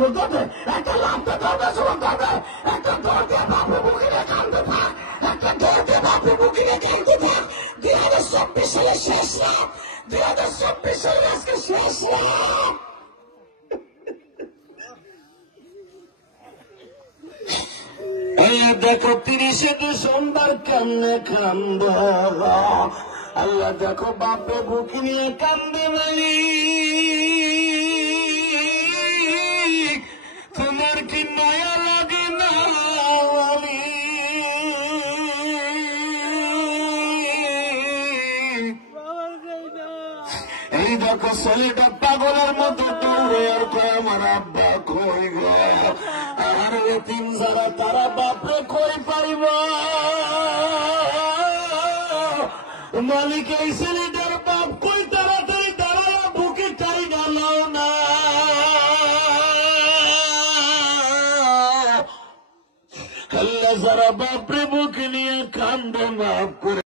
করবে, একটা লাভটা করবে, যুবক করবে, একটা দর দিয়ে বাপু বুকে নিয়ে কান্দতে থাক, একটা দর দিয়ে বাপু বুকে নিয়ে কান্দতে থাক। 2024 সালের শেষ রাত, 2024 সালের আজকে শেষ রাত। আল্লাহ দেখো 30 ডিসেম্বর কেমনে কান্দ, আল্লাহ দেখো বাপে বুকে নিয়ে কান্দে বলি, তোমার কি মায়া লাগে না বলি? এই দেখো ছেলেটা পাগলের মতো দৌড়ে আর কয় আমার আব্বা কই গো, আর এতিম যারা তারা বাপরে কই পাইব? মালিক এই ছেলেটার বাপ কই তাড়াতাড়ি দাঁড়ালো, বুকে চাই গেল না। আল্লাহ যারা বাপরে বুকে নিয়ে কান্দে মাফ করে